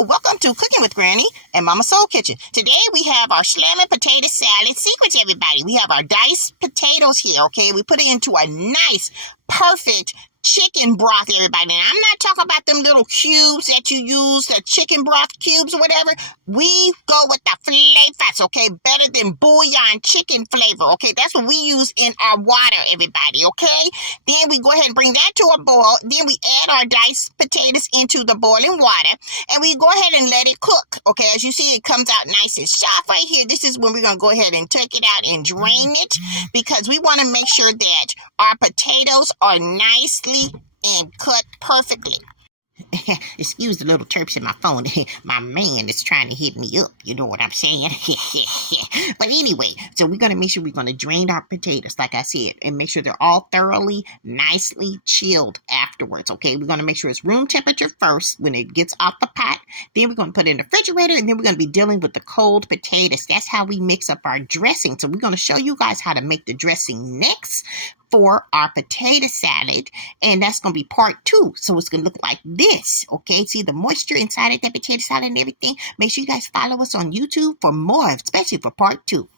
Welcome to Cooking with Granny and Mama Soul Kitchen. Today we have our Slammin potato salad secrets, everybody. We have our diced potatoes here, okay? We put it into a nice, perfect chicken broth, everybody. And I'm not talking about them little cubes that you use, the chicken broth cubes or whatever. We go with the flavors, okay? Better than bouillon chicken flavor, okay? That's what we use in our water, everybody, okay? Then we go ahead and bring that to a boil. Then we add our diced potatoes into the boiling water. And we go ahead and let it cook, okay? As you see, it comes out nice and soft right here. This is when we're going to go ahead and take it out and drain it because we want to make sure that our potatoes are nicely and cut perfectly. Excuse the little chirps in my phone. My man is trying to hit me up. You know what I'm saying? But anyway, so we're going to make sure we're going to drain our potatoes, like I said, and make sure they're all thoroughly, nicely chilled afterwards, okay? We're going to make sure it's room temperature first when it gets off the pot. Then we're going to put it in the refrigerator, and then we're going to be dealing with the cold potatoes. That's how we mix up our dressing. So we're going to show you guys how to make the dressing next for our potato salad, and that's going to be part 2. So it's going to look like this, okay? See the moisture inside of that potato salad and everything? Make sure you guys follow us on YouTube for more, especially for part 2.